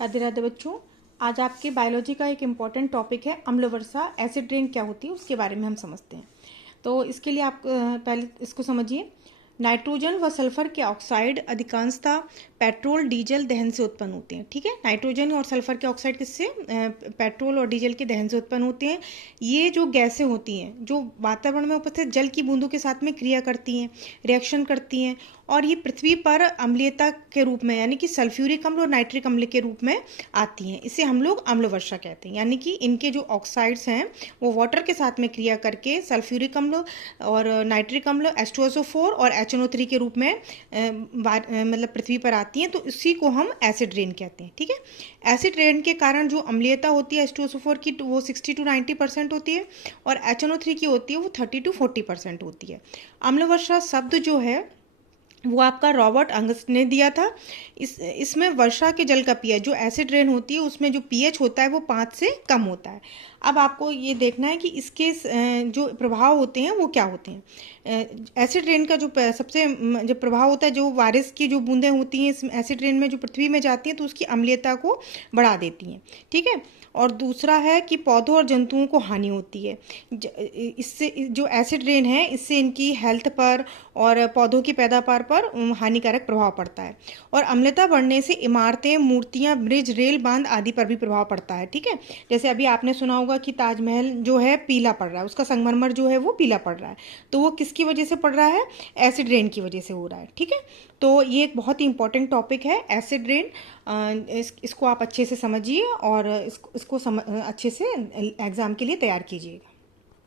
राधे राधे बच्चों। आज आपके बायोलॉजी का एक इम्पॉर्टेंट टॉपिक है अम्ल वर्षा। एसिड रेन क्या होती है उसके बारे में हम समझते हैं। तो इसके लिए आप पहले इसको समझिए। नाइट्रोजन व सल्फर के ऑक्साइड अधिकांशतः पेट्रोल डीजल दहन से उत्पन्न होते हैं। ठीक है, नाइट्रोजन और सल्फर के ऑक्साइड किससे? पेट्रोल और डीजल के दहन से उत्पन्न होते हैं। ये जो गैसें होती हैं जो वातावरण में उपस्थित जल की बूंदों के साथ में क्रिया करती हैं, रिएक्शन करती हैं, और ये पृथ्वी पर अम्लीयता के रूप में यानी कि सल्फ्यूरिक अम्ल और नाइट्रिक अम्ल के रूप में आती हैं। इसे हम लोग अम्ल वर्षा कहते हैं। यानी कि इनके जो ऑक्साइड्स हैं वो वाटर के साथ में क्रिया करके सल्फ्यूरिक अम्ल और नाइट्रिक अम्ल H2SO4 और HNO3 के रूप में मतलब पृथ्वी पर आती हैं। तो इसी को हम एसिड रेन कहते हैं। ठीक है, एसिड रेन के कारण जो अम्लीयता होती है H2SO4 की वो 60 to 90% होती है और HNO3 की होती है वो 30 to 40% होती है। अम्ल वर्षा शब्द जो है वो आपका रॉबर्ट अंगस्ट ने दिया था। इसमें वर्षा के जल का पीएच, जो एसिड रेन होती है उसमें जो पीएच होता है वो 5 से कम होता है। अब आपको ये देखना है कि इसके जो प्रभाव होते हैं वो क्या होते हैं। एसिड रेन का जो सबसे जो प्रभाव होता है, जो बारिश की जो बूंदें होती हैं इस एसिड रेन में जो पृथ्वी में जाती हैं तो उसकी अम्लीयता को बढ़ा देती हैं। ठीक है, और दूसरा है कि पौधों और जंतुओं को हानि होती है। इससे जो एसिड रेन है इससे इनकी हेल्थ पर और पौधों की पैदावार पर हानिकारक प्रभाव पड़ता है। और अम्लता बढ़ने से इमारतें, मूर्तियां, ब्रिज, रेल, बांध आदि पर भी प्रभाव पड़ता है। ठीक है, जैसे अभी आपने सुना होगा कि ताजमहल जो है पीला पड़ रहा है, उसका संगमरमर जो है वो पीला पड़ रहा है। तो वो किसकी वजह से पड़ रहा है? एसिड रेन की वजह से हो रहा है। ठीक है, तो ये एक बहुत ही इंपॉर्टेंट टॉपिक है एसिड रेन। इसको आप अच्छे से समझिए और इसको अच्छे से एग्जाम के लिए तैयार कीजिएगा।